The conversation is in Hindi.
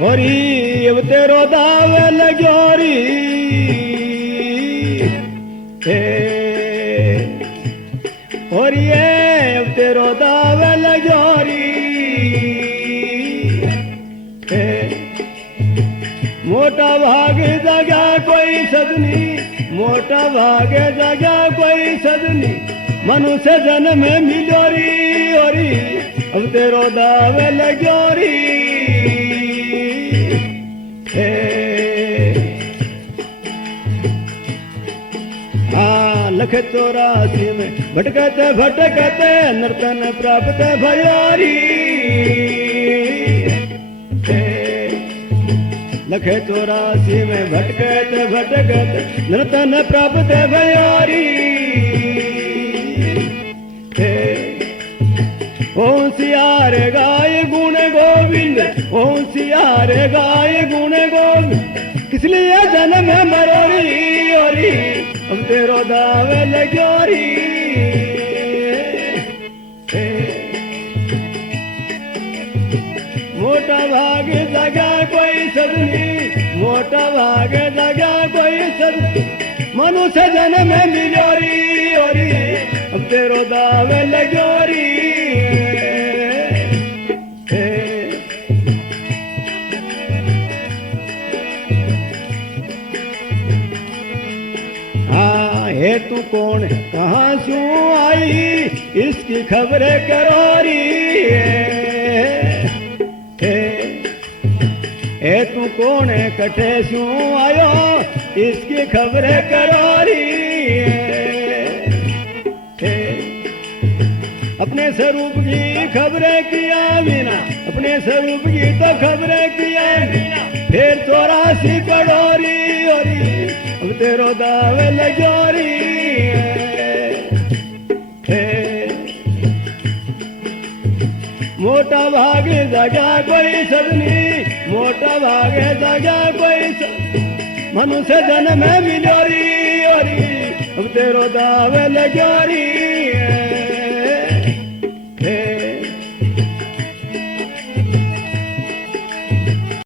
होरी अब तेरो दावे लगोरी होरी अब तेरो दावे लगोरी मोटा भाग जगा कोई सदनी मोटा भाग जगा कोई सदनी मनुष्य जन्म में मिलोरी होरी अब तेरो दावे लगोरी लख 84 में भटकते भटकते नर्तन प्राप्त भयारी लख 84 में भटकते भटकते नर्तन प्राप्त भयारी होशियार गाय गुण गोविंद होशियार गाय गुण गोविंद किसलिए जन्म मरोरी ओरी अब तेरो दावे लगोरी मोटा भाग जगा कोई सदनी मोटा भाग जगा कोई सदनी मनुष्य जन्म में मिलोरी ओरी अब तेरो दावे लगोरी हे तू कौन कहाँ सू आई इसकी खबरें करोरी हे तू कौन कटे सू आयो इसकी खबरें करोरी अपने स्वरूप की खबरें किया बिना अपने स्वरूप की तो खबरें किया बिना फिर 84 करोरी ओरी अब तेरो दावे लगोरी मोटा भाग जगा कोई सदनी मोटा भाग जगा कोई मनुष्य जन्म में मिलोरी ओरी अब तेरो दावे लगोरी